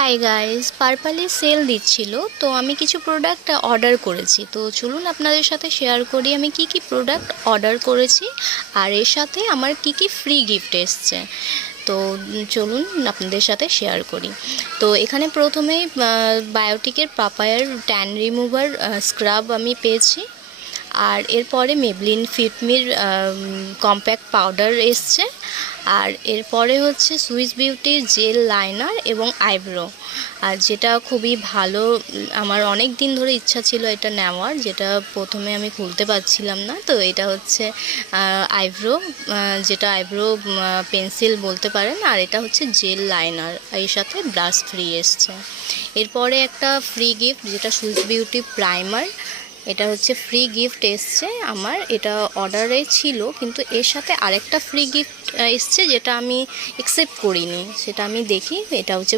Hi guys, পার্পালে sell দিচ্ছিল, তো আমি কিছু প্রোডাক্ট অর্ডার করেছি। তো চলুন আপনাদের সাথে শেয়ার করি আমি কি কি প্রোডাক্ট অর্ডার করেছি আর এর সাথে আমার কি কি ফ্রি গিফট এসছে। তো চলুন আপনাদের সাথে শেয়ার করি। তো এখানে প্রথমেই বায়োটিকের পাপায়ার ট্যান রিমুভার স্ক্রাব আমি পেয়েছি। আর এরপরে মেবলিন ফিটমির কম্প্যাক্ট পাউডার এসছে। আর এরপরে হচ্ছে সুইস বিউটির জেল লাইনার এবং আইব্রো। আর যেটা খুবই ভালো, আমার অনেক দিন ধরে ইচ্ছা ছিল এটা নেওয়ার, যেটা প্রথমে আমি খুলতে পারছিলাম না। তো এটা হচ্ছে আইব্রো, যেটা আইব্রো পেন্সিল বলতে পারেন। আর এটা হচ্ছে জেল লাইনার, এর সাথে ব্রাশ ফ্রি এসছে। এরপরে একটা ফ্রি গিফট, যেটা সুইস বিউটি প্রাইমার। এটা হচ্ছে ফ্রি গিফট এসছে আমার, এটা অর্ডারে ছিল, কিন্তু এর সাথে আরেকটা ফ্রি গিফট এসছে যেটা আমি অ্যাকসেপ্ট করিনি, সেটা আমি দেখি। এটা হচ্ছে